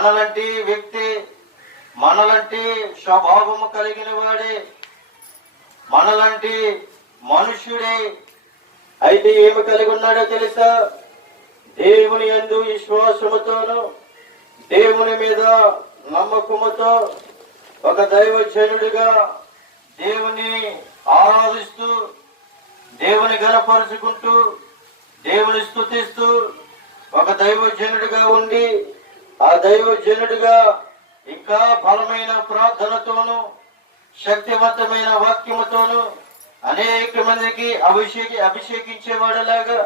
మనలంటి వ్యక్తి మనలంటి స్వభావము కలిగిన వాడే మనలంటి మనుష్యుడే అయితే ఏమి కలిగి ఉన్నాడో తెలుసా? దేవుని యందు విశ్వాసముతోను దేవుని మీద నమ్మకముతో ఒక దైవజనుడిగా దేవుని ఆరాధిస్తూ దేవుని గనపరుచుకుంటూ దేవుని స్థుతిస్తూ ఒక దైవజనుడిగా ఉండి ఆ దైవజనుడిగా ఇంకా బలమైన ప్రార్థనతోను శక్తివంతమైన వాక్యముతోను అనేక మందికి అభిషేకి అభిషేకించేవాడులాగా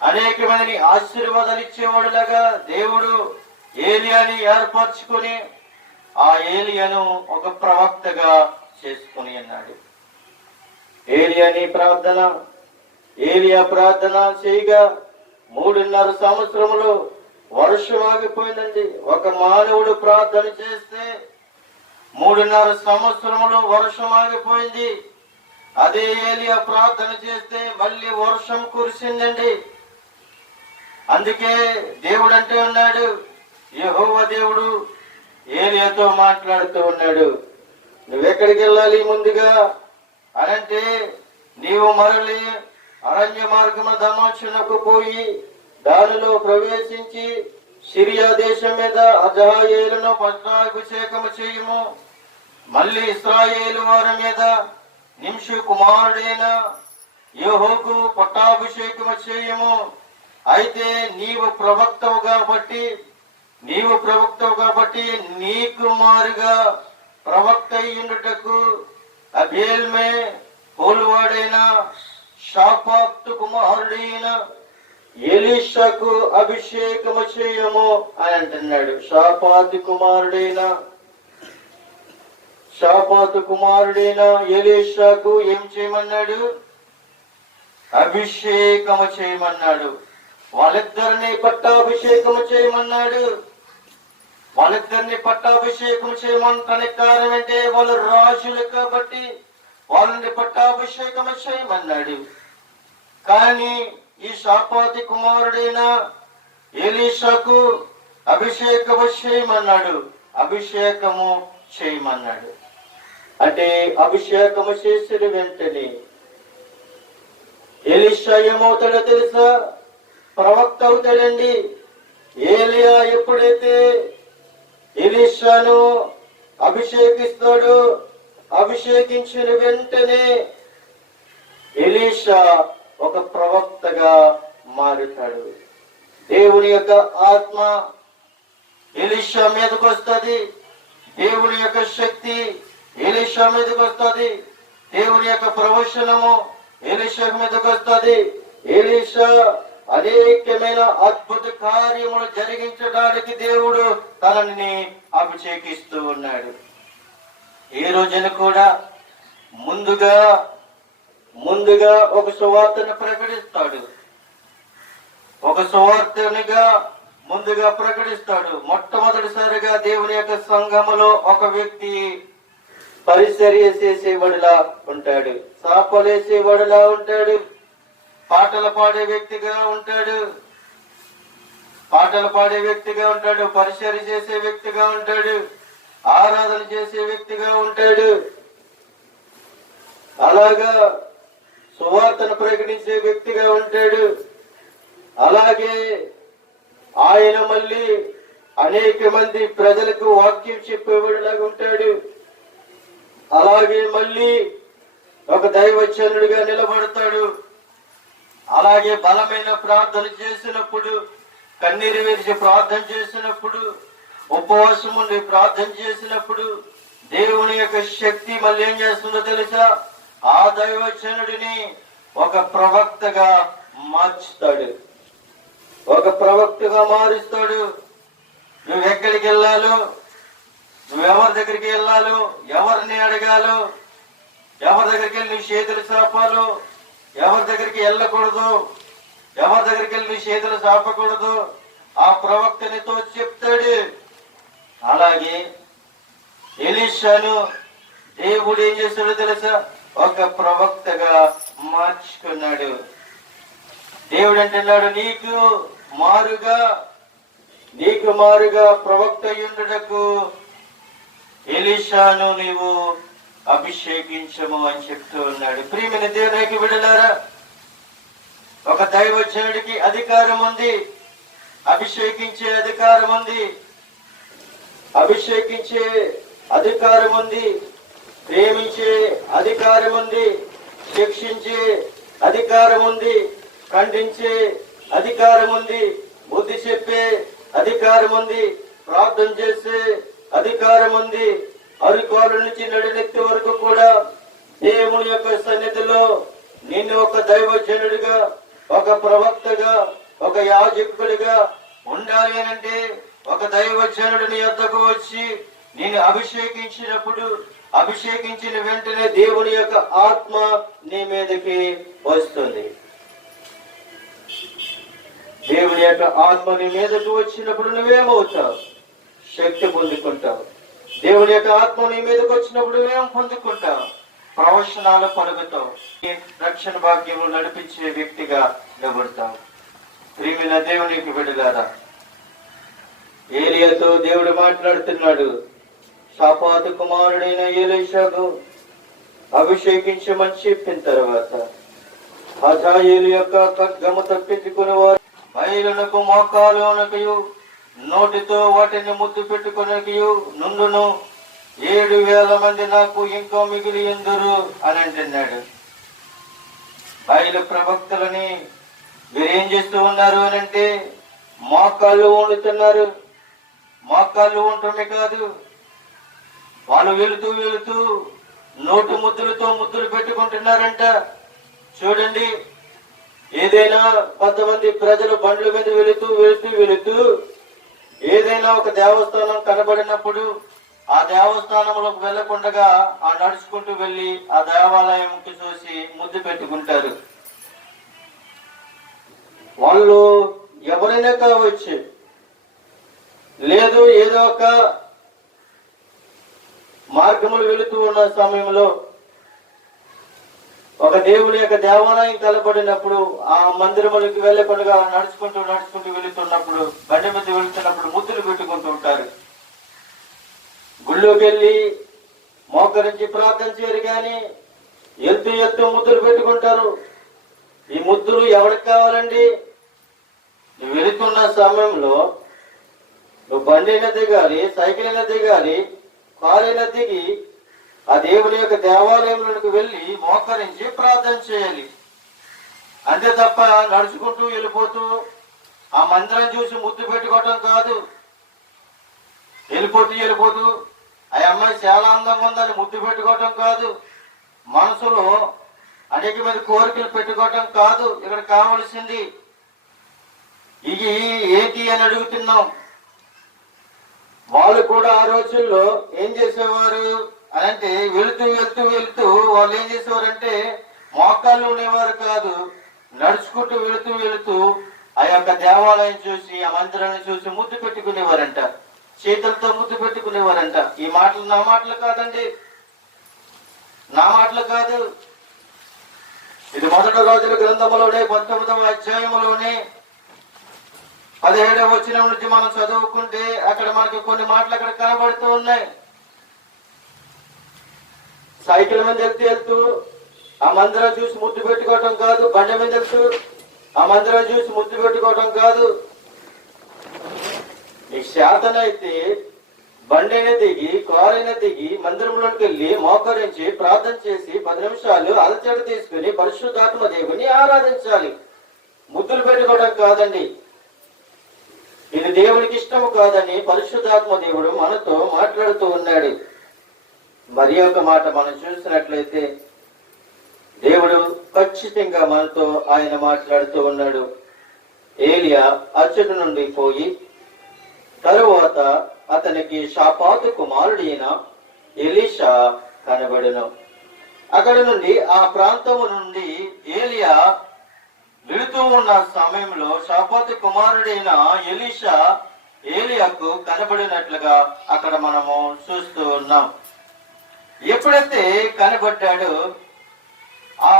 అనేక మందిని ఆశీర్వాదాలు ఇచ్చేవాడులాగా దేవుడు ఏలియాని ఏర్పరచుకొని ఆ ఏలియాను ఒక ప్రవక్తగా చేసుకుని అన్నాడు. ఏలియాని ప్రార్థన ఏలియా ప్రార్థన చేయగా మూడున్నర సంవత్సరములు వర్షం ఆగిపోయిందండి. ఒక మానవుడు ప్రార్థన చేస్తే మూడున్నర సంవత్సరములు వర్షం ఆగిపోయింది. అదే ఏలియా ప్రార్థన చేస్తే మళ్ళీ వర్షం కురిసిందండి. అందుకే దేవుడు అంటే ఉన్నాడు. యహోవ దేవుడు ఏలియాతో మాట్లాడుతూ ఉన్నాడు. నువ్వెక్కడికి వెళ్ళాలి ముందుగా? అనంటే నీవు మరలి అరణ్య మార్గమున దమాచునకు పోయి దానిలో ప్రవేశించి సిరియా దేశం మీద అజహాయేలును పట్టాభిషేకము చేయము. మళ్ళీ ఇస్రాయేలు వారి మీద నింషు కుమారుడైన యోహోకు పట్టాభిషేకము చేయము. అయితే నీవు ప్రవక్తవు కాబట్టి నీవు ప్రవక్తవు కాబట్టి నీ కుమారుగా ప్రవక్త అయ్యుండుటకు అబేల్మే పోలువాడైన షాపాప్తు కుమారుడైన ఎలీషకు అభిషేకము చేయము అని అంటున్నాడు. షాపాతి కుమారుడైన షాపాతు కుమారుడైన ఎలీషాకు ఏం చేయమన్నాడు? అభిషేకము చేయమన్నాడు వాళ్ళిద్దరిని పట్టాభిషేకము చేయమన్నాడు. వాళ్ళిద్దరిని పట్టాభిషేకం చేయమంటానికి కారణం అంటే వాళ్ళు రాజులు కాబట్టి వాళ్ళని పట్టాభిషేకం చేయమన్నాడు. కానీ ఈ శాపాతి కుమారుడైన ఎలీషాకు అభిషేకము చేయమన్నాడు. అభిషేకము చేయమన్నాడు. అంటే అభిషేకము చేసిన వెంటనే ఎలిషా ఏమవుతాడో తెలుసా? ప్రవక్త అవుతాడండి. ఏలియా ఎప్పుడైతే ఎలిషాను అభిషేకిస్తాడో అభిషేకించిన వెంటనే ఎలీషా ఒక ప్రవక్తగా మారుతాడు. దేవుని యొక్క ఆత్మ ఎలీషా మీదకి వస్తుంది. దేవుని యొక్క శక్తి ఎలీషా మీదకి వస్తుంది. దేవుని యొక్క ప్రవచనము ఎలీషా మీదకి వస్తుంది. ఎలీషా అనేకమైన అద్భుత కార్యములు జరిగించడానికి దేవుడు తనని అభిషేకిస్తూ ఉన్నాడు. ఈ రోజున కూడా ముందుగా ముందుగా ఒక సువార్తను ప్రకటిస్తాడు. ఒక సువార్తనిగా ముందుగా ప్రకటిస్తాడు. మొట్టమొదటిసారిగా దేవుని యొక్క సంఘములో ఒక వ్యక్తి పరిచర్య చేసేవాడిలా ఉంటాడు. సాపలేసేవాడిలా ఉంటాడు. పాటలు పాడే వ్యక్తిగా ఉంటాడు. పాటలు పాడే వ్యక్తిగా ఉంటాడు. పరిచర్య చేసే వ్యక్తిగా ఉంటాడు. ఆరాధన చేసే వ్యక్తిగా ఉంటాడు. అలాగా సువార్తను ప్రకటించే వ్యక్తిగా ఉంటాడు. అలాగే ఆయన మళ్ళీ అనేక మంది ప్రజలకు వాక్యం చెప్పేవాడిలాగా ఉంటాడు. అలాగే మళ్ళీ ఒక దైవచనుడిగా నిలబడతాడు. అలాగే బలమైన ప్రార్థన చేసినప్పుడు కన్నీరు విరిచి ప్రార్థన చేసినప్పుడు ఉపవాసం ఉండి ప్రార్థన చేసినప్పుడు దేవుని యొక్క శక్తి మళ్ళీ ఏం చేస్తుందో తెలుసా? ఆ దైవచనుడిని ఒక ప్రవక్తగా మార్చుతాడు. ఒక ప్రవక్తగా మారుస్తాడు. నువ్వు ఎక్కడికి వెళ్ళాలో నువ్వెవరి దగ్గరికి వెళ్ళాలో ఎవరిని అడగాలో ఎవరి దగ్గరికి వెళ్ళి నీ చేతులు చాపాలో ఎవరి దగ్గరికి వెళ్ళకూడదు ఎవరి దగ్గరికి వెళ్ళి నీ చేతులు చాపకూడదు ఆ ప్రవక్తనితో చెప్తాడు. అలాగే ఎలీషాను దేవుడు ఏం చేస్తాడో తెలుసా? ఒక ప్రవక్తగా మార్చుకున్నాడు. దేవుడు అంటున్నాడు నీకు మారుగా నీకు మారుగా ప్రవక్త యుండుటకు ఎలీషాను నీవు అభిషేకించము అని చెప్తూ ఉన్నాడు. ప్రియమైన దేవునికి విడలారా ఒక దైవజనుడికి అధికారం ఉంది అభిషేకించే అధికారం ఉంది అభిషేకించే అధికారం ఉంది ప్రేమించే అధికారం ఉంది శిక్షించే అధికారం ఉంది ఖండించే అధికారం ఉంది బుద్ధి చెప్పే అధికారం ఉంది ప్రార్థన చేసే అధికారం ఉంది అరికోల నుంచి నడినెత్తి వరకు కూడా దేవుని యొక్క సన్నిధిలో నిన్ను ఒక దైవజనుడిగా ఒక ప్రవక్తగా ఒక యాజకుడిగా ఉండాలి అని అంటే ఒక దైవజనుడిని యొద్దకు వచ్చి నేను అభిషేకించినప్పుడు అభిషేకించిన వెంటనే దేవుని యొక్క ఆత్మ నీ మీదకి వస్తుంది. దేవుని యొక్క ఆత్మ నీ మీదకు వచ్చినప్పుడు నువ్వేమవుతావు? శక్తి పొందుకుంటావు. దేవుని యొక్క ఆత్మ నీ మీదకి వచ్చినప్పుడు నువ్వేం పొందుకుంటావు? ప్రవచనాలు పలుకుతావు. రక్షణ భాగ్యము నడిపించే వ్యక్తిగా నిలబడతావు. ప్రియమైన దేవునికి విడుగారా ఏలియాతో దేవుడు మాట్లాడుతున్నాడు. షాపాతు కుమారుడైన ఏలేషాకు అభిషేకించమని చెప్పిన తర్వాత హజాయేలు యొక్క ఖడ్గము తప్పించుకుని వారు బయలునకు మోకాలునకయు నోటితో వాటిని ముద్దు పెట్టుకునకయు నుండును ఏడు వేల మంది నాకు ఇంకో మిగిలి ఎందురు అని అంటున్నాడు. బయలు ప్రవక్తలని మీరేం చేస్తూ ఉన్నారు అని అంటే మోకాళ్ళు వండుతున్నారు మోకాళ్ళు ఉండటమే కాదు వాళ్ళు వెళుతూ వెళుతూ నోటు ముద్దులతో ముద్దులు పెట్టుకుంటున్నారంట. చూడండి ఏదైనా కొంతమంది ప్రజలు బండ్ల మీద వెళుతూ వెళుతూ వెళుతూ ఏదైనా ఒక దేవస్థానం కనబడినప్పుడు ఆ దేవస్థానంలోకి వెళ్ళకుండగా ఆ నడుచుకుంటూ వెళ్ళి ఆ దేవాలయంకి చూసి ముద్దు పెట్టుకుంటారు. వాళ్ళు ఎవరైనా కావచ్చు. లేదు ఏదో ఒక మార్గములు వెళుతూ ఉన్న సమయంలో ఒక దేవుని యొక్క దేవాలయం కలబడినప్పుడు ఆ మందిరములకు వెళ్ళకుండా నడుచుకుంటూ నడుచుకుంటూ వెళుతున్నప్పుడు బండి మీద వెళుతున్నప్పుడు ముద్దులు పెట్టుకుంటూ ఉంటారు. గుళ్ళోకి వెళ్ళి మోకరించి ప్రార్థన చేయరు కానీ ఎత్తు ఎత్తు ముద్దులు పెట్టుకుంటారు. ఈ ముద్దులు ఎవరికి కావాలండి? నువ్వు వెళుతున్న సమయంలో నువ్వు బండి అయినా దిగాలి సైకిల్ అయినా దిగాలి భార్యల దిగి ఆ దేవుని యొక్క దేవాలయంలోకి వెళ్ళి మోకరించి ప్రార్థన చేయాలి. అంతే తప్ప నడుచుకుంటూ వెళ్ళిపోతూ ఆ మందిరం చూసి ముద్దు పెట్టుకోవటం కాదు. వెళ్ళిపోతూ వెళ్ళిపోతూ ఆ అమ్మాయి చాలా అందంగా ఉందని ముద్దు పెట్టుకోవటం కాదు. మనసులో అనేక మీద కోరికలు పెట్టుకోవటం కాదు. ఇక్కడ కావలసింది ఇది ఏంటి అని అడుగుతున్నాం. వాళ్ళు కూడా ఆ రోజుల్లో ఏం చేసేవారు అని అంటే వెళుతూ వెళ్తూ వెళ్తూ వాళ్ళు ఏం చేసేవారంటే మోకాళ్ళు ఉండేవారు కాదు నడుచుకుంటూ వెళుతూ వెళుతూ ఆ యొక్క దేవాలయం చూసి ఆ మందిరాన్ని చూసి ముద్దు పెట్టుకునేవారంట. చేతులతో ముద్దు పెట్టుకునేవారంట. ఈ మాటలు నా మాటలు కాదండి. నా మాటలు కాదు. ఇది మొదటి రోజుల గ్రంథంలోనే పంతొమ్మిదవ అధ్యాయంలోనే పదిహేడవ వచ్చిన నుంచి మనం చదువుకుంటే అక్కడ మనకి కొన్ని మాటలు అక్కడ కనబడుతూ ఉన్నాయి. సైకిల్ మీద వెళ్తూ వెళ్తూ ఆ మందిరం చూసి ముద్దు పెట్టుకోవటం కాదు బండి మీద వెళ్తూ ఆ మందిరం చూసి ముద్దు పెట్టుకోవటం కాదు. ఈ శాతనైతే బండైన దిగి కారైనా దిగి మందిరంలోకి వెళ్ళి మోకరించి ప్రార్థన చేసి పది నిమిషాలు అలచట తీసుకుని పరిశుద్ధాత్మ దేవుని ఆరాధించాలి. ముద్దులు పెట్టుకోవడం కాదండి. ఇది దేవునికి ఇష్టము కాదని పరిశుద్ధాత్మ దేవుడు మనతో మాట్లాడుతూ ఉన్నాడు. మరి ఒక మాట మనం చూసినట్లయితే దేవుడు ఖచ్చితంగా మనతో ఆయన మాట్లాడుతూ ఉన్నాడు. ఏలియా అచ్చటి నుండి పోయి తరువాత అతనికి షాపాతు కుమారుడైన ఎలీషా కనబడును. అక్కడ నుండి ఆ ప్రాంతము నుండి ఏలియా వెళుతూ ఉన్న సమయంలో షాపాతు కుమారుడైన ఎలీషా ఏలియాకు కనబడినట్లుగా అక్కడ మనము చూస్తూ ఉన్నాం. ఎప్పుడైతే కనబడ్డాడు ఆ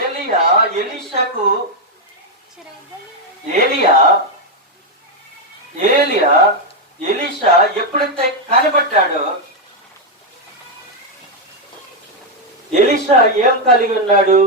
ఏలియా ఎలీషాకు ఏలియా ఏలియా ఎలీషా ఎప్పుడైతే కనబట్టాడో ఎలీషా ఏం కలిగి ఉన్నాడు?